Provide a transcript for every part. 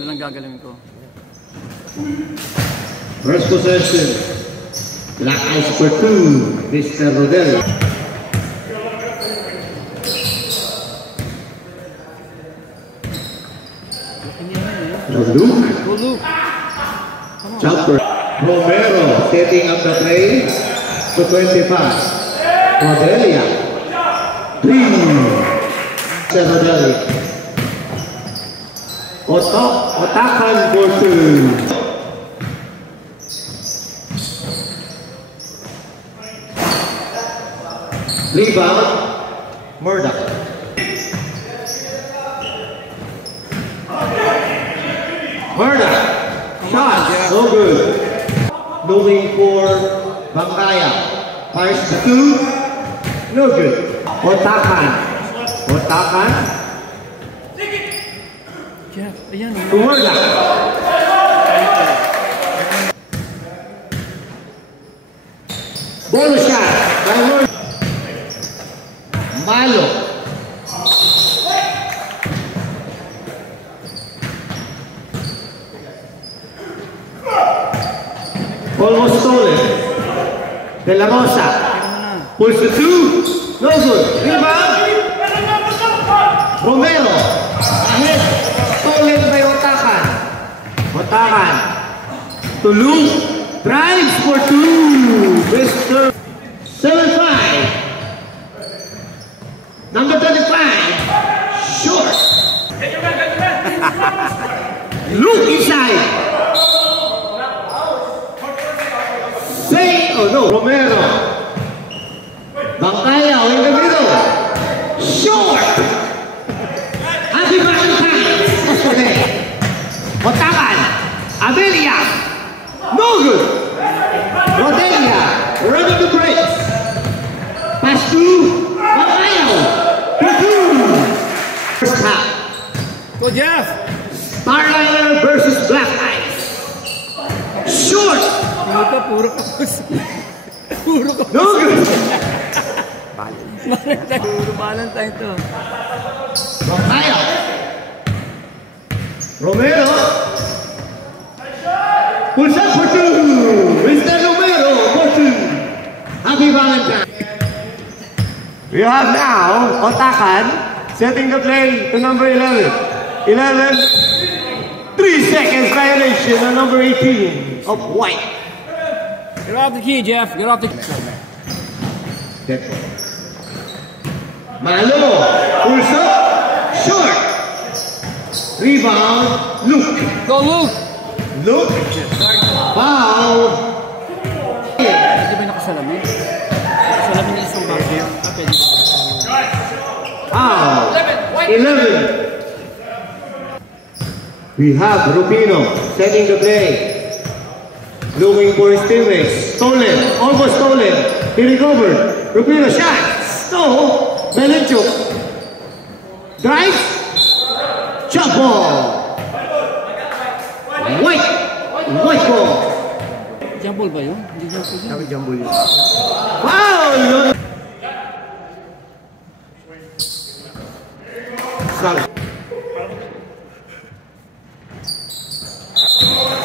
Ano lang gagalawin ko? First possession. Black Ice for 2, Mr. Rodel. Luke. Jumper. Romero setting up the play to 25. Rodelia. 3. Mr. Rodelia. Otakan for 2. Rebound, Murdoch. Murdoch, shot, no good. Moving for Bangkaya. Fires to 2, no good. Otakan. Jeff, ayan. To Murdoch. Ball shot by Murdoch. Malo. Almost stolen. De La Rosa. Pulls the 2. No good. Rebound. Romero. Ahead. Stolen by Otakan. To Luke. Drives for 2. Mr. 7-5. Number 35, short. Look inside. Say, oh no, Romero. Bangkaya in the middle. Short. Happy Valentine's yesterday. Otakan. Abelia. No good. Rodelia. Running the brakes. Pass to first half. Go Jeff! Starliner versus Black Ice. Short. Puro ka. No good. Puro Valentine to. Bangkaya. Romero. Pulls up for 2. Mr. Romero for 2. Happy Valentine. We have now Otakan setting the play to number 11. 3 seconds violation on number 18 of White. Get off the key, Jeff. Get off the key. Malo. Pulls up. Short. Rebound. Luke. Go, Luke. Foul. Hindi ba nakasalamin? Nakasalamin niya isang bagay. Foul. 11. We have Rubino setting the play. Looking for his teammates. Stolen. Almost stolen. He recovered. Rubino shot. No. Belenchuk. Drive. Shot ball. White ball. Jambol ba yun? Hindi jambol yun. Jambol yun. Foul.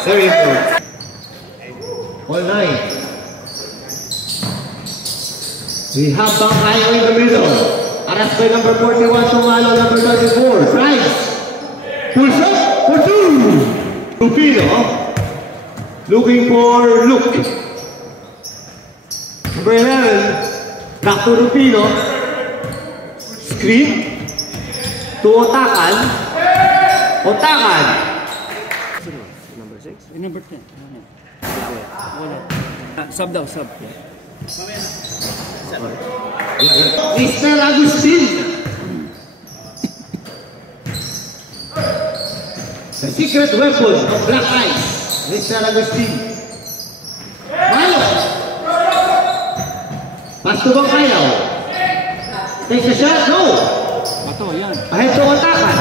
Very good. All night. We have Bangkaya in the middle. Aras by number 41, Tumalo number 34. Drives. Pulls up for 2. Lupino. Looking for Luke. Number 11. Back to Lupino. Screen. To Otakan. Number 6? Number 10. Wala. Sub daw, sub. Mr. Agustin. The secret weapon of Black Ice. Mr. Agustin. Malo. Pass to Bangkaya. Takes the shot. No. Bato, yan. Ahead to Otakan.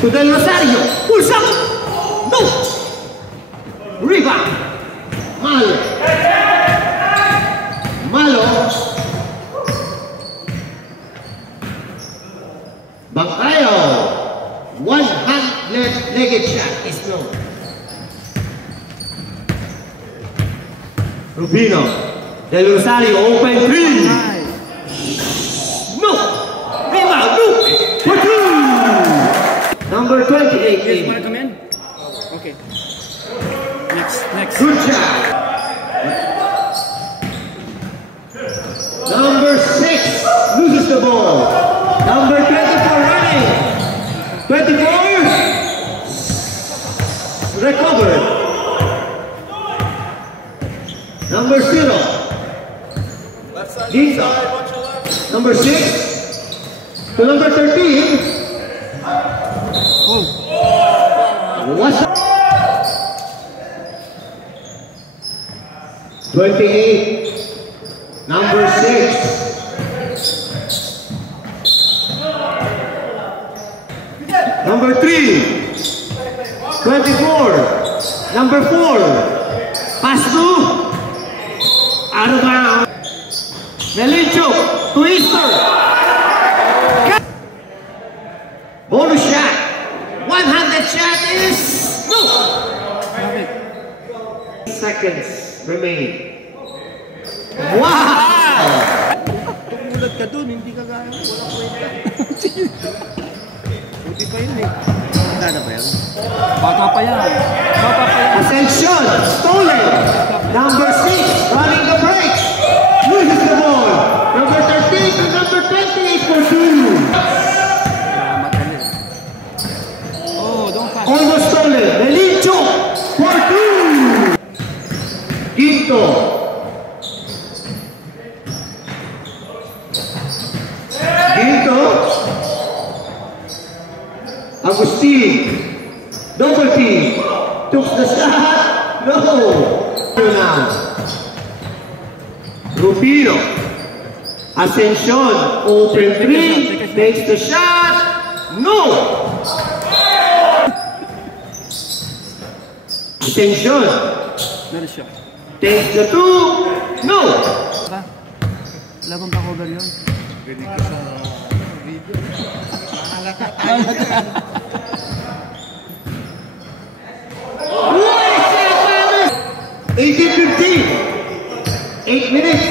To Del Rosario. Pulls up. No. Rebound. Malo. Bangkaya. 100 legged shot is no. Rubino. Del Rosario, open three. No. Rebound, Luke. For two. Number 28. Yes, wanna come in? Okay. Next. Good job. Number 6 loses the ball. Number 24 running. 24 recovered. Number 0. Ginto. Number 6 to number 13. Oh. What's up? 28. Number 6. Number 3. 24. Number 4. Pass to. Out of bounds. Melincho. Twister. Bonus shot. 100 shot is no. Seconds remain. Wow! Tumulat ka dun, hindi ka gaya. Walang kwenta. Buti pa yun eh. Wala na ba yan? Bata pa yan. Ascension, stolen. Number 6, running the brakes. Loses the ball. Number 13 to number 28 for 2. Madali. Oh, don't pass. Almost stolen. Melincho for 2. Ginto. Ginto. Agustin. Double team. Took the shot. No. Now. Rubino. Ascension. Open 3. Takes the shot. No. Ascension. Meron siya. Takes the 2. No. Ba? Labang pa cover yun. Galing ka sa video. Mahalaka tayo. 18:15. 8 minutes.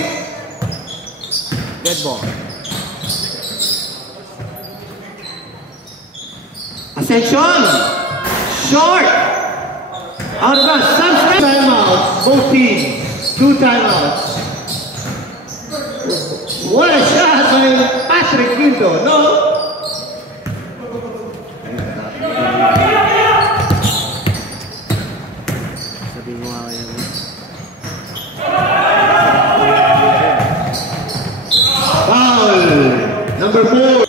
Dead ball. Ascension. Short. Out of bounds. Some timeouts. Both teams. 2 timeouts. What a shot by Patrick Ginto. No. Sabi mo nga kaya. Foul. Number 4.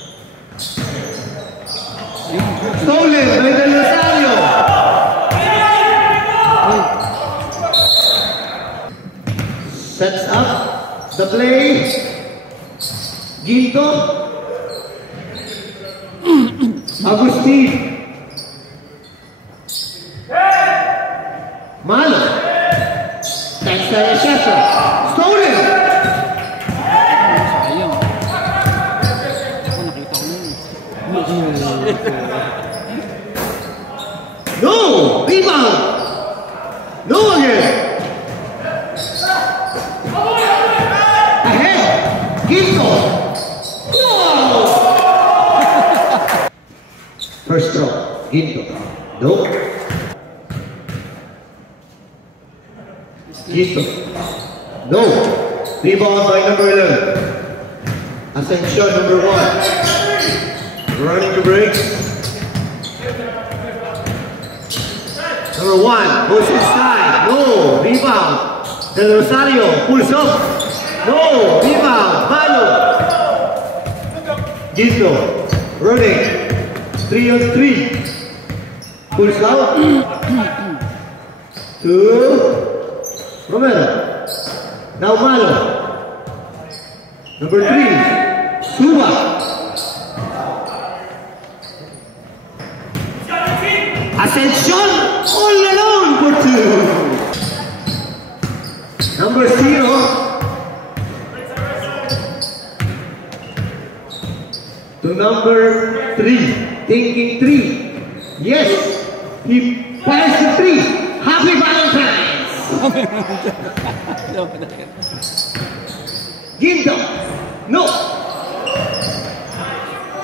Stolen by Del Rosario. Sets up the play. Ginto. Agustin. Malo. That's the shot. Stolen. Sayang. Ako nakita ko nun. No! Rebound! No again! Ahead! Ginto! No! First throw, Ginto. No. Ginto. No. Rebound by number 11. Ascension, number 1. Running the brakes. Number 1 goes inside. No. Rebound. Del Rosario pulls up. No. Rebound. Malo. Ginto. Running. 3 on 3. Pulls out. 2. Romero. Now Malo. Number 3. Suba. Ascension all alone for 2. Number 0. To number 3. Thinking 3. Yes. He fires the three. Happy Valentine's. Ginto. No.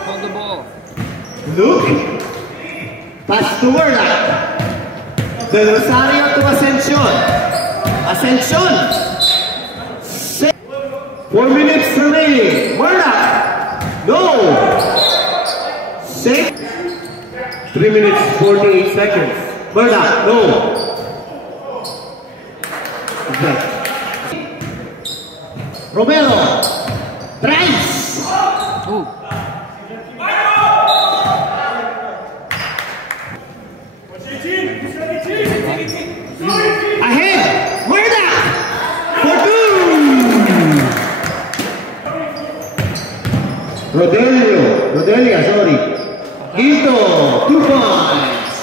Hold the ball. Luke. Pass to Murdoch. Del Rosario to Ascension. Ascension. 4 minutes remaining. Murdoch. No. 6. 3 minutes 48 seconds. Murdoch. No. Okay. Romero. Drives. Oh. Ahead. Murdoch. For 2. Rodelia, sorry. Ginto, 2 points.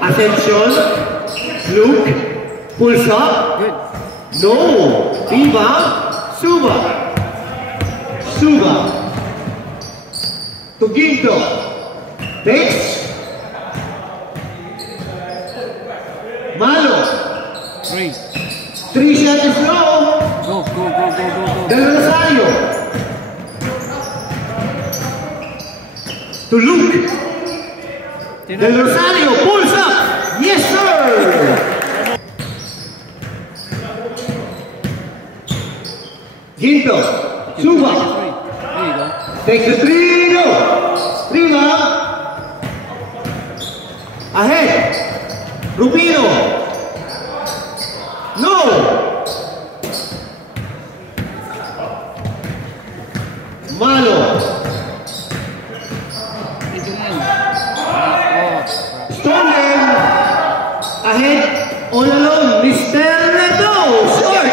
Ascension, Luke, pulls up. Good. No. Viva, Suba. To Ginto. Takes. Malo. 3. 3 shots is low. Go. Del Rosario. To Luke. Del Rosario pulls up. Yes, sir. Ginto. Suba. There you go. Takes the 3. No. Riva. Ahead. Rubino. No. Malo. Ito na yun. Oh. Stolen. Ahead. All alone. Mr. Neto. Short.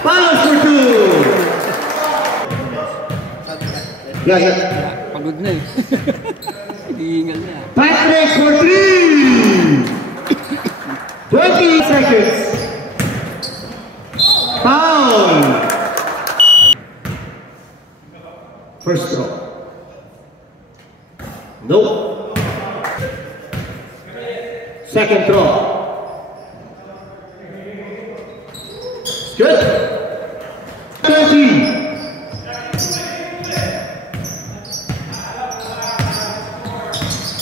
Palos for 2. Yeah. Pagod na eh. Hihingal na. Patrick for 3. 20 seconds. Foul. First throw. No. Second throw. Good. 30.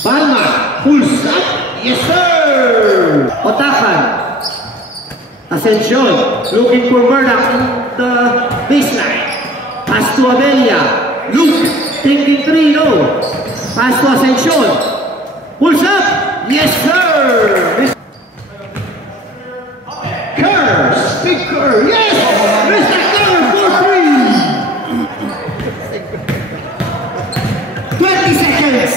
Palma. Pulls up. Yes, sir. Otakan. Ascension. Looking for Murdoch in the baseline. Pass to Amelia. Luke. Thinking 3. No. Pass to Ascension. Pulls up. Yes, sir. Kerr. Big Kerr. Yes. Mr. Kerr for 3. 20 seconds.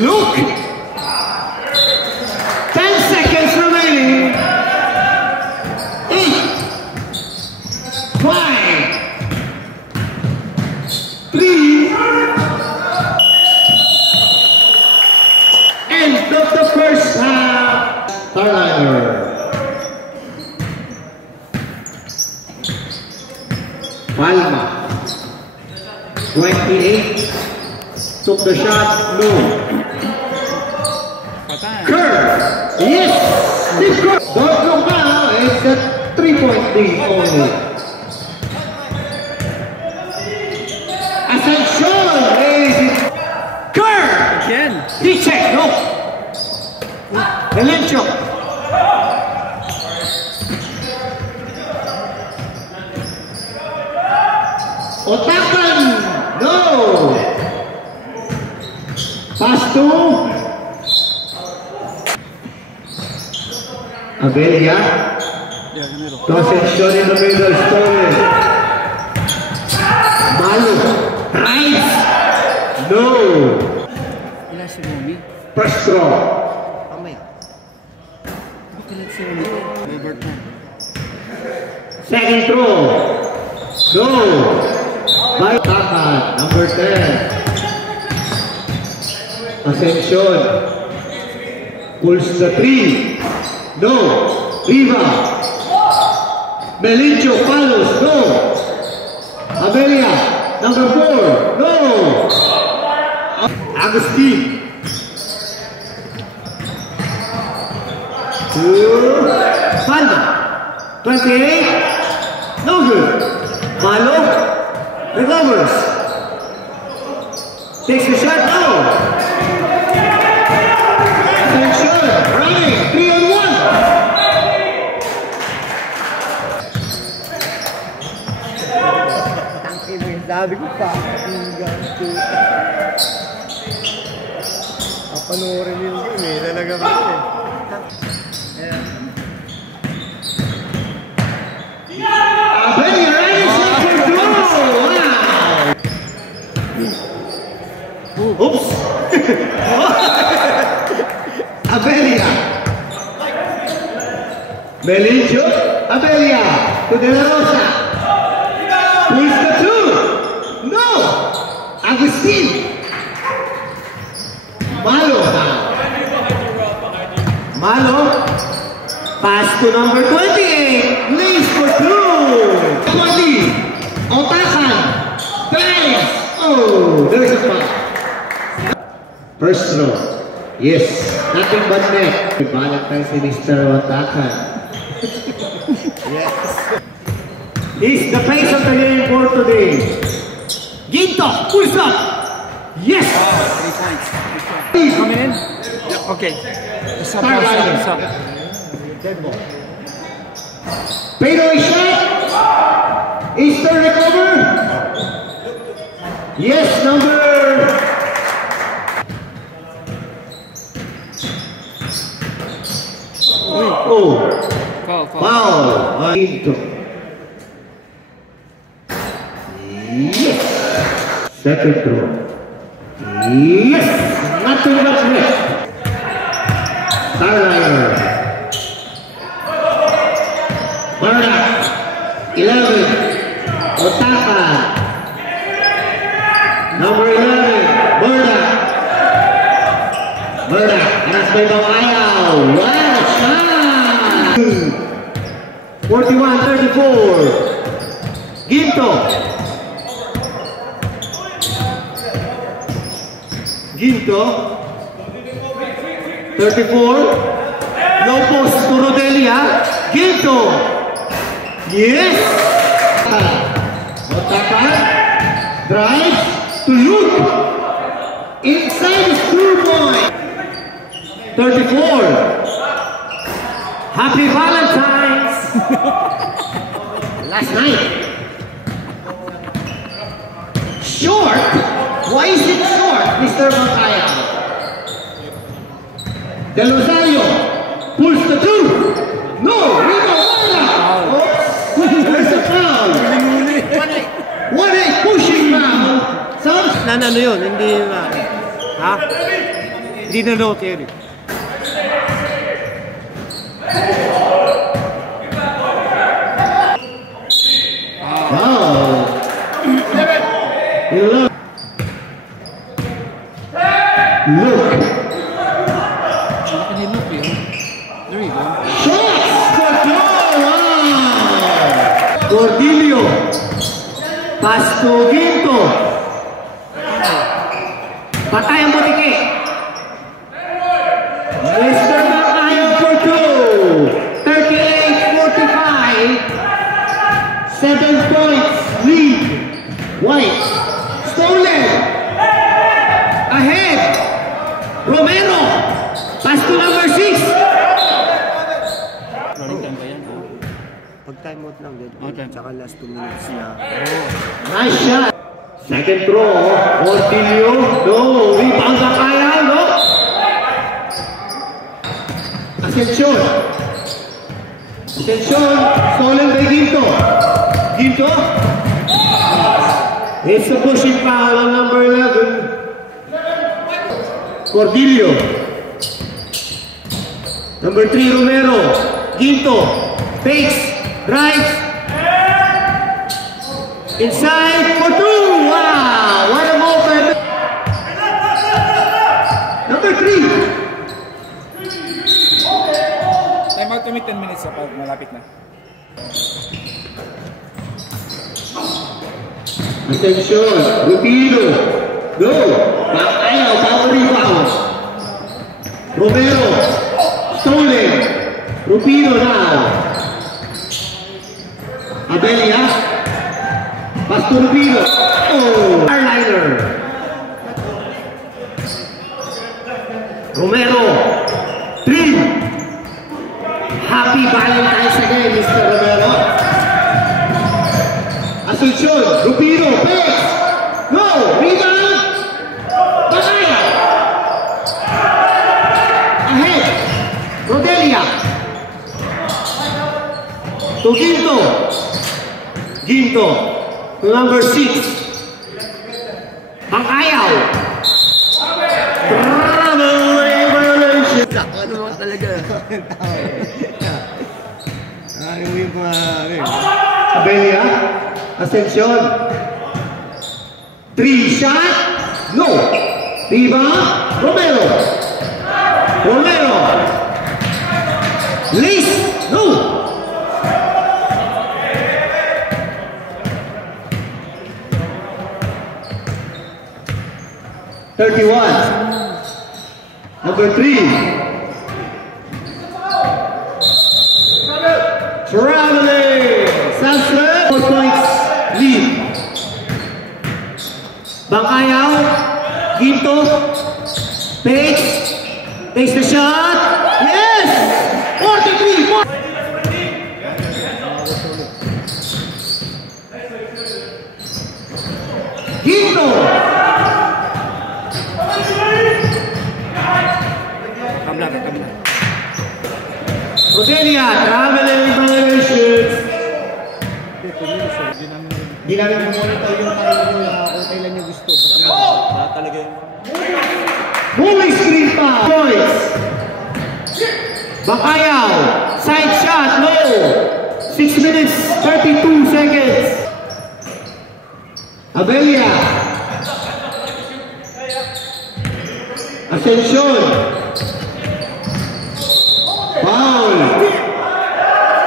Luke. 10 seconds remaining. 8. 5. 3. End of the first half. Starliner. Palma. 28. Took the shot. No. Patay. Kerr. Yes. Steve Kerr. Don't look now. It's a 3-point lead only. Ascension is Kerr. Again. He checked. No. Melencho. Otakan. No. Pass to Abelia. Yeah, ganito. To Ascension in the middle. Stolen. Malo. Drives. No. Wala si Romy. First throw. Mamaya. Bakit si Romy? Robert na. Second throw. No. By Takan. Number 10. Ascension. Pulls the 3. No. Viva. Melincho Palos. No. Amelia. Number 4. No. Agustin. To Palma. 28. No good. Malo. Recovers. Takes the shot. No. Attention. Running. 3-on-1. Sabi ko pa, papanoorin yung game eh, talaga ba eh. Abel, you're right, it's not for goal! Wow! Oops! Abelia! Melincho, Abelia, to De La Rosa. Pulls the 2! No! Agustin! Malo! Malo! Pass to number 28! Lays for 2! 20! Otakan! Drives! Oh! There's a foul. First throw. Yes, nothing but net. Valentine si Mr. Otakan. Yes. He's the face of the game for today. Ginto, pulls up. Yes. 3 points. Coming in? Yeah, okay. Stop. Dead ball. Fadeaway shot. Easter recover. Yes, number. Oh. Foul. Ginto. Yes. Second throw. Yes. Nothing but net. Starliner. Bardak. 11. Otaka. Number 11. Bardak. Bardak. Anas by Bawayaw. What a shot. 41-34. Ginto. Ginto. 34. No post to Rodelia. Ginto. Yes. Otaka. Drives to Luke. Inside is 2 points. 34. Happy Valentine's. Last night. Short? Why is it short, Mr. Macaya? Del Rosario pulls the 2. No, Rico Varla. There's a foul. 1-8 pushing foul. Sounds. Ano yun? Hindi na. Ha? Hindi na note yun eh. Wow. Look. Look. There you go. Shots! Control! Wow! Cordillo. Pass to Ginto. Patay ang butiki. Mr. Macayo for 2. 38-45. 7 points lead. White. Stolen. Ahead. Romero. Pass to number 6. Running time ba yan? Pag time out lang din. Okay. Tsaka last 2 minutes na. Nice shot. Second throw. Ortilio. No. Rebound na kaya. No. Ascension. Ascension. Stolen by Ginto. Ginto. It's a pushing foul on number 11. Cordillo. Number 3, Romero. Ginto. Fakes. Drives. Inside for 2. Wow. What a moment. Number 3. Time out kami 10 minutes pa. Malapit na. Ascension, Rupino. No. Ayaw, power rebound. Romero. Stolen. Rupino now. Abelia. Pass to Rupino. Oh! Starliner. Romero. 3. Happy Valentine's again, Mr. Romero. Asuncion. Rupino. Pace. No. Rebound. Bakaya. Ahead. Rodelia. To Ginto. Ginto. To number 6. Bakayaw. Ano mo talaga? Ano yung mga... Abelia. Ascension. 3 shot. No. Rebound. Romero. Romero. Lace. No. Number 3. Traveling. Sastre. 4 points lead. Bakayaw. Ginto. Pace. Takes the shot. Yes! 43. Ginto. Kamla. Rodelia, traveling violations. Hindi namin monitor yung paano nyo kung kailan nyo gusto. Talaga yun. Moving screen foul. Points. Bakayaw. Side shot. Low. 6 minutes, 32 seconds. Abelia. Ascension. Foul.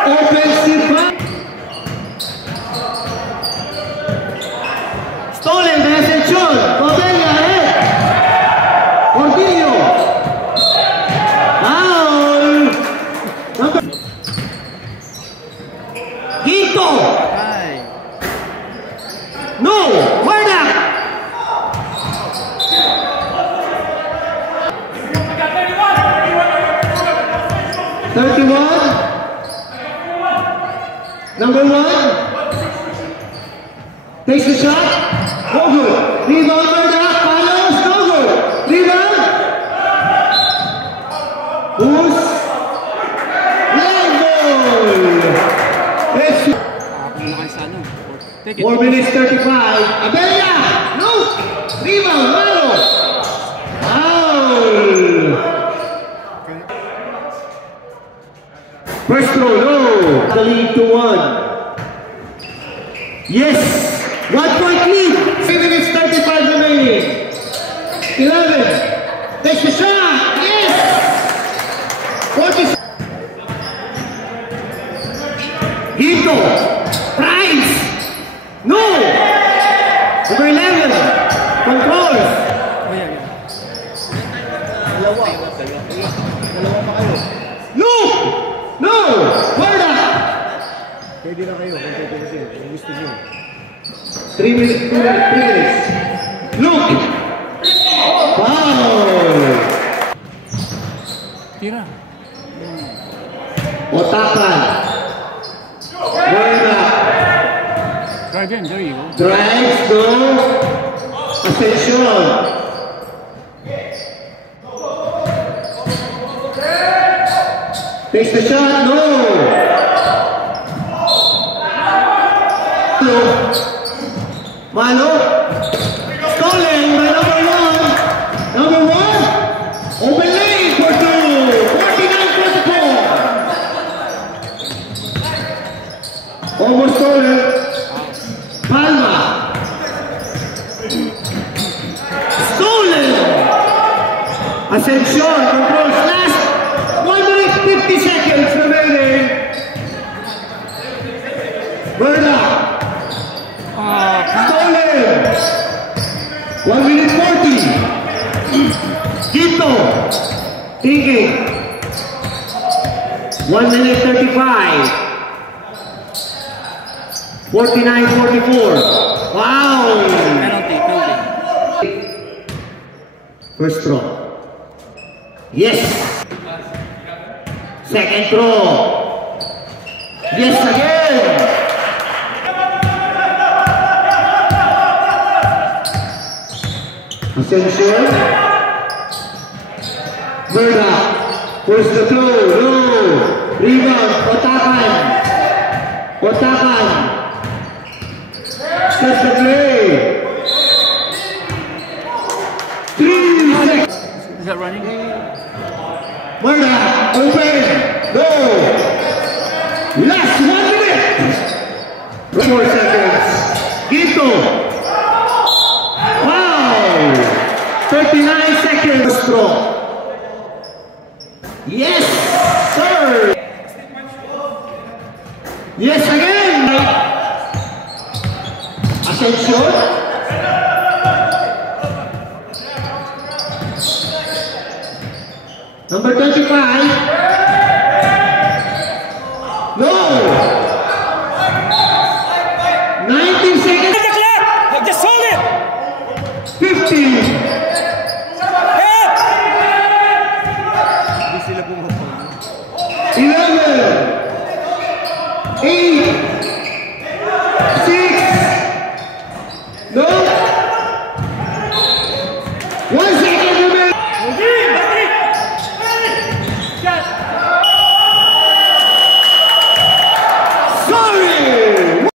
Offensive foul. Stolen by Ascension. Abelia ahead. Cordillo. Foul. Ginto. Ay. No. Wardak. Number 1. Takes the shot. No good. Rebound Wardak. Follows. No good. Rebound. Who's? It's Malaki sa ano. Take it. 4 minutes 35. Abelia! No! Rebound! Malo! Foul! First throw, no! The lead to 1. Yes! 1 point lead! 3 minutes 35 remaining. 11. Takes the shot! Yes! 40. Ginto! Price! No! Number 11! Controls! Dalawa pa kayo. Look! No! Warda! Pwede na kayo kung tutusin. Kung gusto nyo. 3 minutes, 2 minutes. Look! Foul! Tira. Otakan. Warda. Drive in. There you go. Drives, go. Ascension. Takes the shot, no. Malo. Stolen by number 1. Number 1. Open lane for 2. 49-44. Almost stolen. Palma. Stolen. Ascension controls last 1 minute 50 seconds remaining. Berna. Stolen. 1 minute 40. Quinto. Thinking. 1 minute 35. 49-44. Wow! Penalty, penalty. First throw. Yes! Second throw. Yes again! Ascension. Berda. First the throw. No. Rebound. Otakan. Otakan. Set the play. 3 seconds. Is that running? Berda. Open. Go. Last 1 minute. 4 seconds. Gito. Wow. 39 seconds. Strong. Yes, sir. Yes again. Ascension. Number 25. No. 19 seconds.